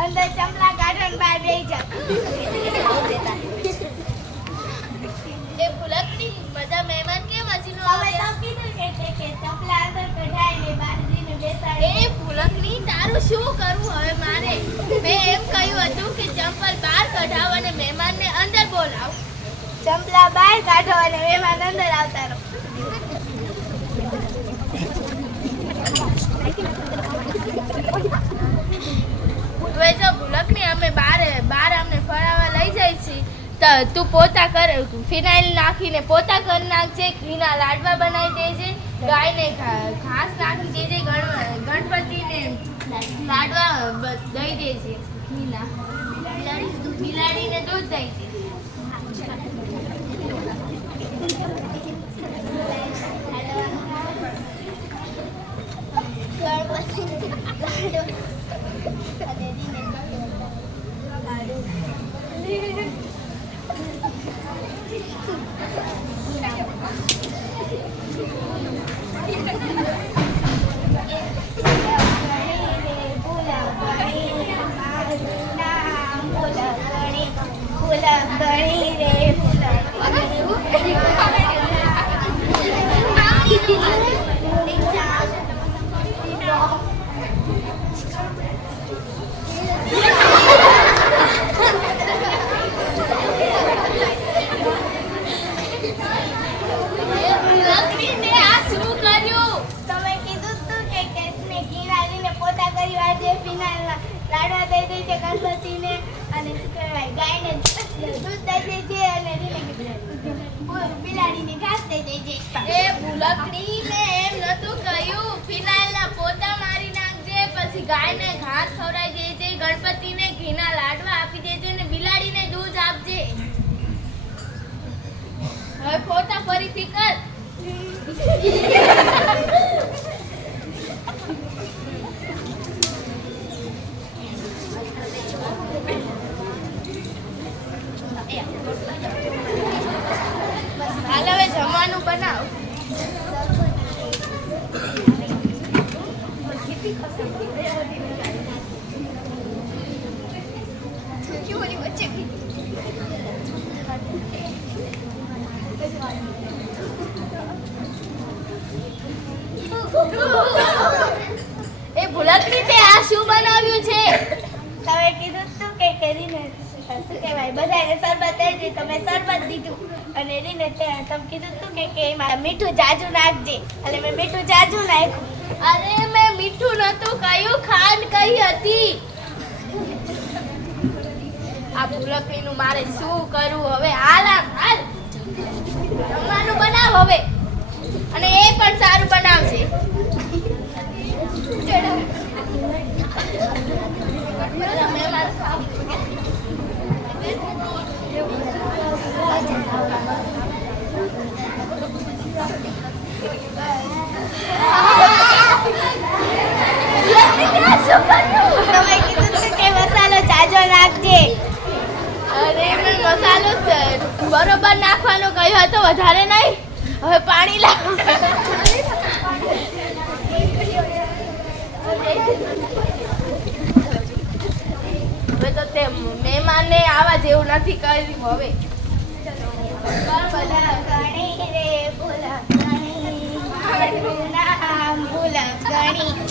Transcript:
અંદર ચમલા કાઢન બહાર રહી જા એ ભૂલકડી બધા મહેમાન કેમ હજી નો હવે તો કીધું કે ચપલા અંદર કઢાય ને બહાર જઈને બેસાડે એ ભૂલકડી તારું શું કરવું હવે મારે મેં એમ કહ્યું હતું કે ચંપલ બહાર કઢાવ અને મહેમાનને અંદર બોલાવ ચંપલા બહાર કાઢો અને મહેમાન અંદર આવતા રહો હવે જો ભૂલકડી અમે બહાર અમને ફરાવા લઈ જાય છીએ તો તું પોતા કર ફિનાઇલ નાખીને પોતા કરી નાખજે ઘીના લાડવા બનાવી દેજે ગાયને ઘાસ નાખી દેજે ગણપતિને લાડવા દઈ દેજે ઘીના બિલાડીને દૂધ દઈ દે લાડવા દઈ દે છે ગણપતિને અને શું કહેવાય ગાયને દૂધ દઈ દે છે અને બિલાડીને ઘાસ દઈ દે છે એ ભૂલકડી મેં એમ નતું કહ્યું ફિનાઇલના પોતા મારી નાખજે પછી ગાયને ઘાસ ખવડાવી દેજે ગણપતિને ઘીના લાડવા આપી દેજે ને બિલાડીને દૂધ આપજે હવે પોતા ફરીથી કર હાલ હવે જમવાનું બનાવ એ ભૂલકડી તે આ શું બનાવ્યું છે તમે કીધું તું કે કરીને શું કહેવાય બધાને શરબત દઈ દીધું તમે શરબત દીધું અને રીને તમે કીધું તું કે એમાં મીઠું જાજુ નાખજે અને મેં મીઠું જાજુ નાખ્યું અરે મેં મીઠું નતું કહ્યું ખાંડ કહી હતી આ ભૂલકડીનું મારે શું કરવું હવે હાલ જમવાનું બનાવ હવે અને એ પણ સારું બનાવજે તમે કીધું તું કે મસાલો જાજો નાખજે અરે મેં મસાલો બરોબર નાખવાનો કહ્યો હતો વધારે નહીં હવે પાણી લાવ હવે તો તે મહેમાનને આવા જેવું નથી કર્યું હવે ભૂલકણી રે ભૂલકણી ભૂલકણી